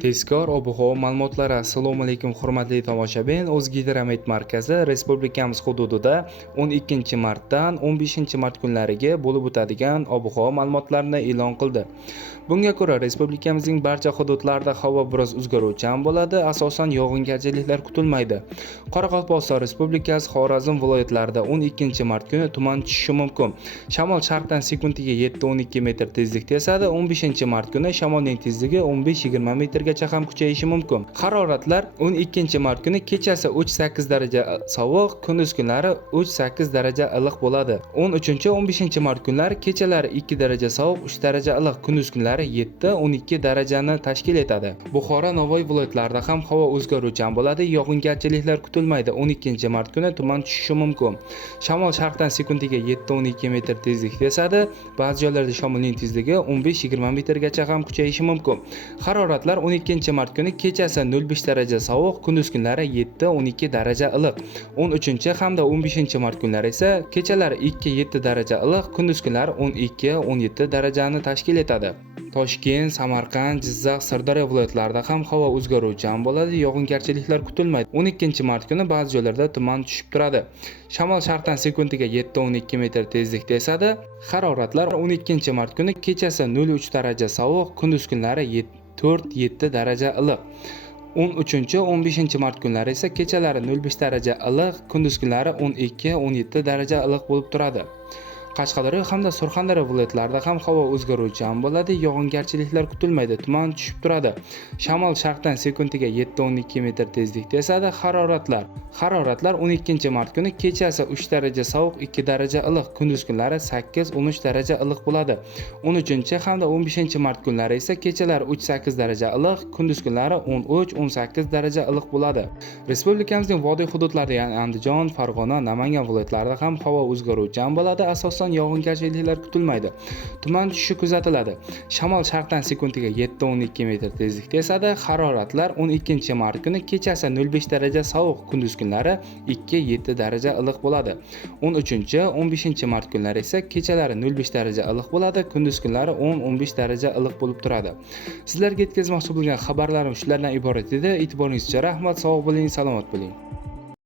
Tezkor ob-havo ma'lumotlari. Assalomu alaykum hurmatli tomoshabin. O'zgidromet markazi respublikamiz hududida 12-martdan 15-mart kunlariga bo'lib o'tadigan ob-havo ma'lumotlarini e'lon qildi. Bunga ko'ra respublikamizning barcha hududlarida havo biroz o'zgaruvchan bo'ladi. Asosan yog'ingarchiliklar kutilmaydi. Qoraqalpog'iston Respublikasi, Xorazm viloyatlarida 12-mart kuni tuman tushishi mumkin. Shamol sharqdan sekundiga 7-12 metr tezlikda esadi. 15-mart kuni shamolning tezligi 15-20 metrgacha ham kuchayishi mumkin. Haroratlar 12-mart kuni kechasi 3-8 daraja sovuq, kunduz kunlari 3-8 daraja iliq bo'ladi. 13-15-mart kunlari kechalari 2 daraja sovuq, 3 daraja iliq, kunduz kunlari 7-12 darajani tashkil etadi. Buxoro, Navoiy viloyatlarida ham havo o'zgaruvchan bo'ladi. Yog'ingarchiliklar kutilmaydi. 12-mart kuni tuman tushishi mumkin. Shamol sharqdan sekundiga 7-12 metr tezlikda esadi. Ba'zi joylarda shamolning tezligi 15-20 metrgacha ham kuchayishi mumkin. Haroratlar 12-mart kuni kechasi 0,5 daraja sovuq, kunduz kunlari 7-12 daraja iliq. 13 hamda 15-mart kunlari esa kechalari 2-7 daraja iliq, kunduz kunlari 12-17 darajani tashkil etadi. Toshkent, Samarqand, Jizzax, Sirdaryo viloyatlarida ham havo o'zgaruvchan bo'ladi. Yog'ingarchiliklar kutilmaydi. 12-mart kuni ba'zi joylarda tuman tushib turadi. Shamol sharqdan sekundiga 7-12 metr tezlikda esadi. Haroratlar 12-mart kuni kechasi 0,3 daraja sovuq, kunduz kunlari 4-7 daraja iliq. 13-15-mart kunlari esa kechalari 0,5 daraja iliq, kunduz kunlari 12-17 daraja iliq bo'lib turadi. Qashqadaryo hamda Surxondaryo viloyatlarida ham havo o'zgaruvchan bo'ladi. Yog'ingarchiliklar kutilmaydi. Tuman tushib turadi. Shamol sharqdan sekundiga 7-12 metr tezlikda esadi. Haroratlar 12-mart kuni kechasi 3 daraja sovuq, 2 daraja iliq, kunduz kunlari 8-13 daraja iliq bo'ladi. 13 hamda 15-mart kunlari esa kechalari 3-8 daraja iliq, kunduz kunlari 13-18 daraja iliq bo'ladi. Respublikamizning vodiy hududlarida, ya'ni Andijon, Farg'ona, Namangan viloyatlarida ham havo o'zgaruvchan bo'ladi. Asosan yog'ingarchiliklar kutilmaydi. Tuman tushishi kuzatiladi. Shamol sharqdan sekundiga 7-12 metr tezlikda esadi. Haroratlar 12-mart kuni kechasi 0,5 daraja sovuq, kunduz kunlari 2-7 daraja iliq bo'ladi. 13-15-mart kunlari esa kechalari 0,5 daraja iliq bo'ladi, kunduz kunlari 10-15 daraja iliq bo'lib turadi. Sizlarga yetkazmoqchi bo'lgan xabarlarim shulardan iborat edi. E'tiboringizga rahmat, sog' bo'ling, salomat bo'ling.